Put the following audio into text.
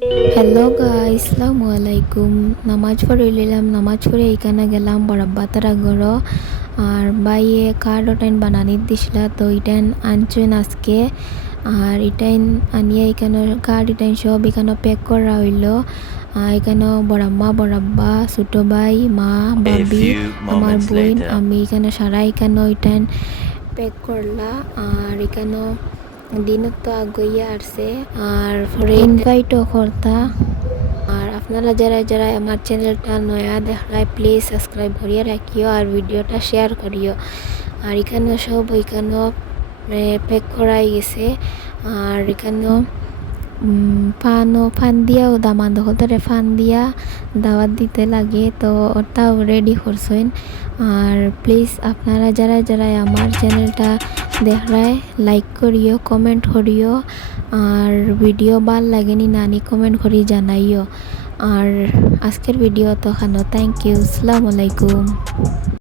Hello guys, আসসালামু আলাইকুম। নামাজ পড়ে নিলাম, নামাজ পড়ে এইখানে গেলাম বরাব্বা তারা ঘর। আর বাইয়ে কার্ড ওটাইন বানানির দিছিলা, তো ইটাইন আনছেন আজকে। আর ইটাইন আনিয়ে এখানে কার্ড ইটাইন সব এখানে প্যাক করা হইলো। এখানে বড়াম্মা বড়াব্বা ছোট ভাই মা A বাবি few আমার moments বোন later. আমি এখানে সারা এখানে ইটাইন প্যাক করলা। আর এখানে দিনত তো আগইয়া আসছে। আর পরে ইনভাইটও করতা। আর আপনারা যারা যারা আমার চ্যানেলটা নয়া দেখায় প্লিজ সাবস্ক্রাইব করিয়ে রাখিও আর ভিডিওটা শেয়ার করিও। আর এখানেও সব ওইখানেও প্যাক করাই গেছে। আর এখানেও ফান দিয়াও দামান দখলতারে ফান দিয়া দাওয়াত দিতে লাগে, তো ওটাও রেডি করছেন। আর প্লিজ আপনারা যারা যারা আমার চ্যানেলটা দেখায় লাইক করিও, কমেন্ট করিও। আর ভিডিও ভাল লাগেনি নানি কমেন্ট করি জানাইও। আর আজকের ভিডিও তো খানো, থ্যাংক ইউ, আসসালামু আলাইকুম।